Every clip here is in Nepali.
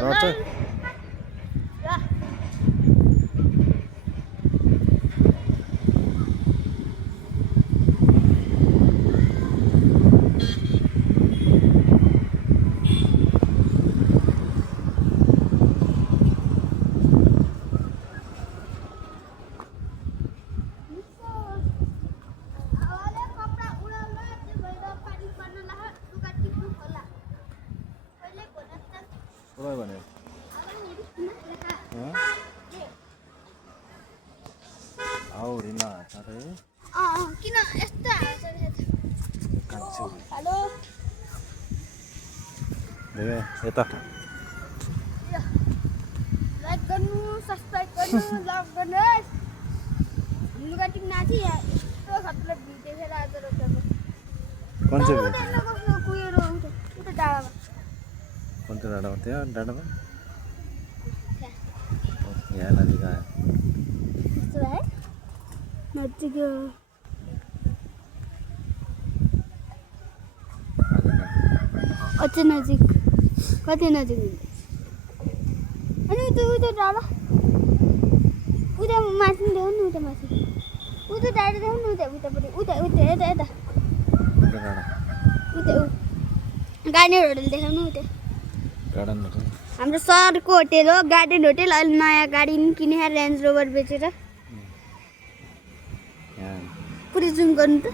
लड्छ पुरै भने आऊ रिना साथै किन यस्तो कान्छु हेलो देखे यता लाइक गर्नु सब्स्क्राइब गर्नु लभ गर्नु लुगा टिप्न आथि यस्तो खतरा भिड देखेर आज रोक्नु कुन चाहिँ उता कस्तो कुएर उता डाँडामा कुन चाहिँ डाँडामा त्यहाँ डाँडामा यहाँ नजिक आयो यस्तो है नजिक अझै नजिक कति नजिक अनि उता डाँडा उता माथि देखाउनु न उता माथि उता डाँडा देखाउनु न उतापट्टि उता यता यता उता गार्डन होटल देखाउनु उता गार्डन हाम्रो सहरको होटेल हो गार्डन होटेल अहिले नयाँ गाडी पनि किनेर रेन्ज रोभर बेचेर पुरै जुम गर्नु त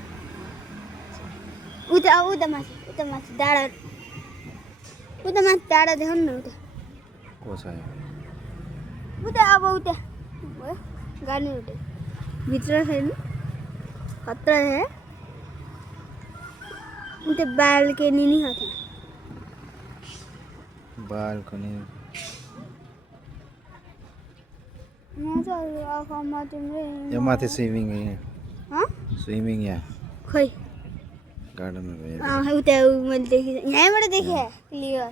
उता माथि डाँडा उता माथि डाँडा देखाउनु न उता को छ उता अब उता भयो गार्डन होटेल भित्र छैन खतरा है उता बाल्कनी नि छ बाल्कनी यो माथि स्विमिङ स्विमिङ यहाँ खै गार्डनमा भयो उता मैले देखेँ यहीँबाट देखेँ क्लियर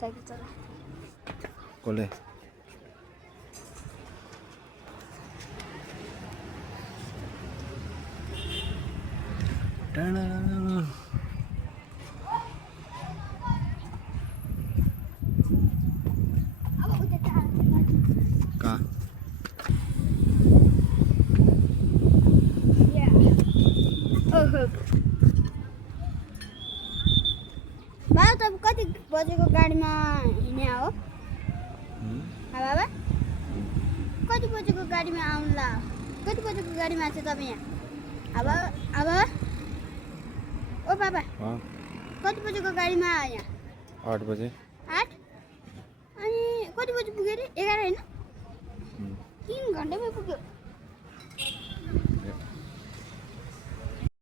साइकल चला कसले कहाँ बाबा तपाईँ कति बजेको गाडीमा हिँड्ने हो बाबा कति बजेको गाडीमा आउनुला कति बजेको गाडीमा चाहिँ तपाईँ यहाँ अब ओ बाबा कति बजेको गाडीमा यहाँ 8 बजे 8 अनि कति बजे पुग्यो अरे 11 होइन 3 घन्टामै पुग्यो